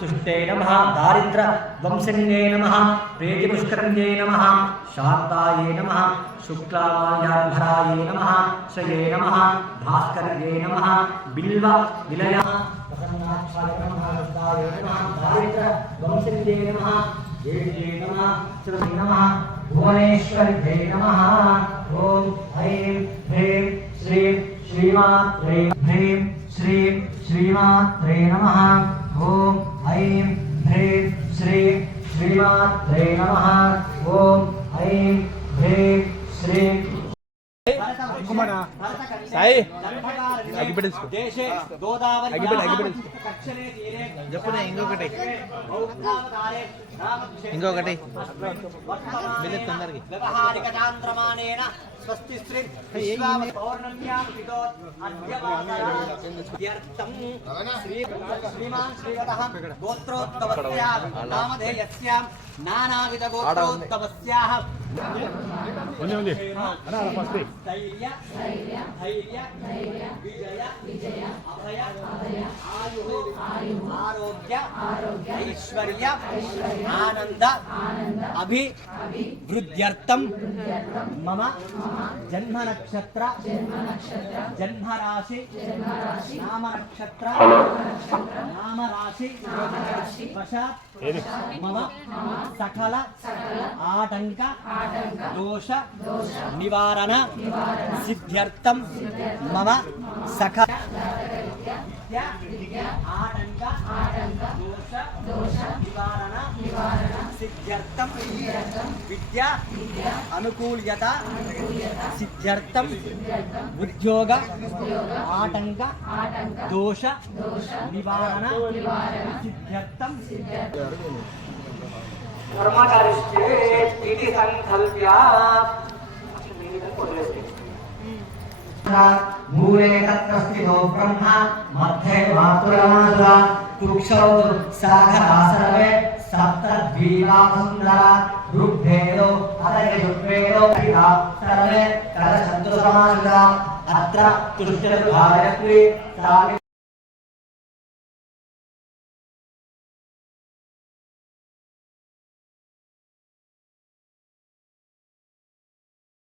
तुष्टे नमः दारिद्र वंशन्ये नमः प्रेतिपुष्करण्ये नमः शान्ताये नमः शुक्लामाल्याम्भराये नमः श्रये नमः भास्कर्ये नमः बिल्व विलय प्रसन्नाक्षाय नमः दारिद्र वंशन्ये नमः देव्ये नमः श्री नमः भुवनेश्वर्ये नमः ओम ऐं ह्रीं श्रीं श्रीमात्रे ह्रीं श्रीं श्रीमात्रे नमः ओम ऐं ह्रीं श्रीं श्रीमात्रे नमः ओम ऐं ह्रीं श्रीं कुमारा साई अगिपेट्टु देशे गोदावरी अगिपेट्टु जप्पुने इंकोकटी मिले तंदरगी व्यवहारिक चांद्रमानेन स्वस्ति श्री पौर्णम्यां पितोत् अद्यवादयर्थं श्रीमान् श्रीवतः गोत्रोत्तमस्याः नामधेयस्यां नानाविध गोत्रोत्तमस्याः धैर्य धैर्य विजय अभय आयुः आरोग्य ऐश्वर्य आनंद अभिवृद्ध्यर्थं मम जन्म नक्षत्र जन्म राशि नाम नक्षत्र नाम राशि वशात् मम सकल आटंक दोष निवारण सिद्ध्यर्थं मम सकल आटंक दोष निवारण सिद्ध्यर्थं विद्या अनुकूल्यता सिद्ध्यर्थं उद्योग आटंक दोष निवारण सिद्ध्यर्थं कर्मकारिष्ये इति संकल्प्य मूले तत्र स्थितो ब्रह्मा मध्ये मातुरमातुरा तुक्षौ सागरा सर्वे सप्तद्वीपासुन्दरा ऋग्वेदो अथयजुर्वेदो सर्वे करशत्रुसमायुधा अत्र तुष्टिर्गायत्री